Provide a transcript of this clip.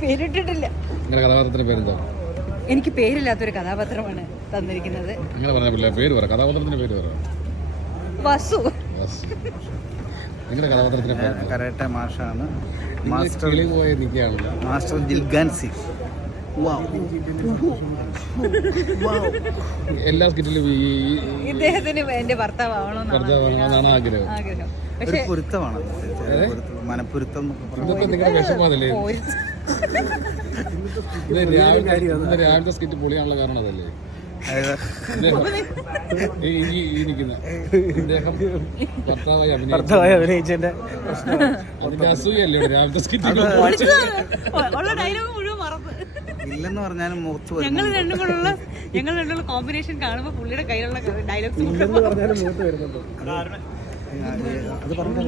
പേരിട്ടിട്ടില്ല. കഥാപാത്രത്തിന്റെ പേരെന്താ? എനിക്ക് പേരില്ലാത്തൊരു കഥാപാത്രമാണ് തന്നിരിക്കുന്നത്. അങ്ങനെ പറഞ്ഞ പേര് പറ, കഥാപാത്രത്തിന്റെ പേര് പറ. വസു. നിങ്ങളുടെ കഥാപാത്രത്തിന്റെ പേര്? കരാട്ടെ മാഷാണ്. മാസ്റ്റർ ജിൽഗാൻസി. എല്ലാ സ്കിറ്റിലും ഇദ്ദേഹത്തിന് എന്റെ ഭർത്താവാണോന്നാണ് ആഗ്രഹം. പക്ഷേ പൊരുത്തമാണ്, മനപ്പൊരുത്തം. വിഷമതല്ലേ രാവിലത്തെ സ്കിറ്റ് പൊളിയാണുള്ള കാരണം അതല്ലേ? ഭർത്താവായി അഭിനയിച്ചതിന്റെ അതിന്റെ അസൂയല്ലേ രാവിലത്തെ സ്കിറ്റ്? ഇല്ലെന്ന് പറഞ്ഞാലും മുഖത്ത് ഞങ്ങൾ രണ്ടും കോമ്പിനേഷൻ കാണുമ്പോ പുള്ളിയുടെ കയ്യിലുള്ള ഡയലോഗ്സ് അത് പറഞ്ഞ